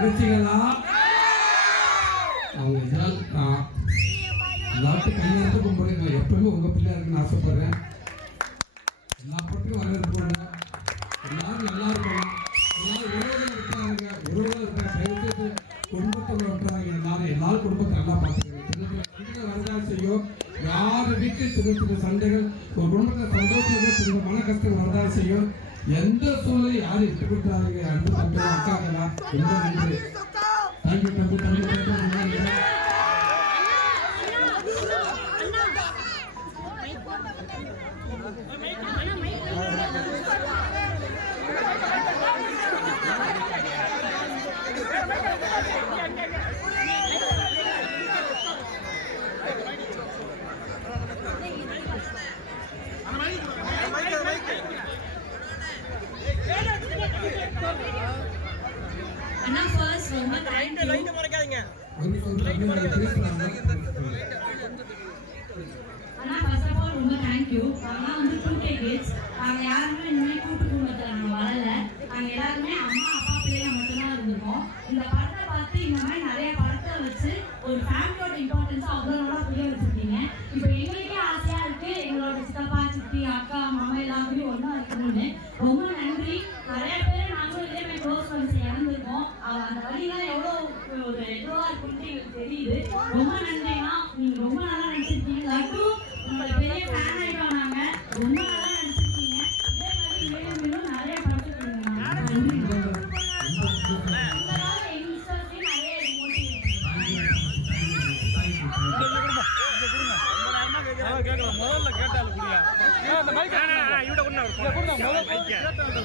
தங்கச்சிகளா அவங்க இதனால் எல்லாத்தையும் கையெழுத்து கும்பிடுங்க எப்பவுமே உங்க பிள்ளை இருக்குன்னு ஆசைப்படுறேன். எல்லா பக்கத்துக்கும் வரவேற்பு கொடுங்க எல்லாரும் நல்லா இருக்கணும். எல்லாரும் உறவுகள் இருக்காங்க உறவுகள் இருக்காங்க தயவுசெய்து குடும்பத்தில் விட்டுறாங்க எல்லாரும் எல்லாரும் குடும்பத்தை நல்லா பார்த்துக்கணும். வரதான் செய்யும் யார் வீட்டில் சிறு சிறு சண்டைகள் ஒரு குடும்பத்தில் சந்தோஷம் சிறு மன கஷ்டங்கள் வரதான் செய்யும் எந்த சூழ்நிலையும் யாரும் விட்டு கொடுத்தாங்க அன்பு ரொம்ப நன்றி. தேங்க்யூ தம்பி தம்பி அண்ணா ஃபர்ஸ்ட் ஆஃப் ஆல் ரொம்ப தேங்க்யூ நாங்களாம் வந்து டூ கே கிட்ஸ் நாங்கள் யாருமே இனிமேல் கூட்டு குடும்பத்தில் நாங்கள் வளரல நாங்கள் எல்லாருமே அம்மா அப்பா பிள்ளைங்க மட்டும்தான் இருந்திருக்கோம் இந்த படத்தை பார்த்து இந்த மாதிரி நிறைய படத்தை வச்சு ஒரு ஃபேமிலியோட இம்பார்ட்டன்ஸ் அவ்வளோ ரொம்ப நன்றினா நீங்க ரொம்ப நல்லா நடிச்சிருக்கீங்க லட்டு உங்களை பெரிய ஃபேன் ஆயிட்டோம் நாங்க ரொம்ப நல்லா நடிச்சிருக்கீங்க இதே மாதிரி மேலும் மேலும் நிறைய படத்துக்கு முதல்ல கேட்டாலும் குடியா இந்த மைக் இவட கொண்டு முதல்ல கேட்டாலும்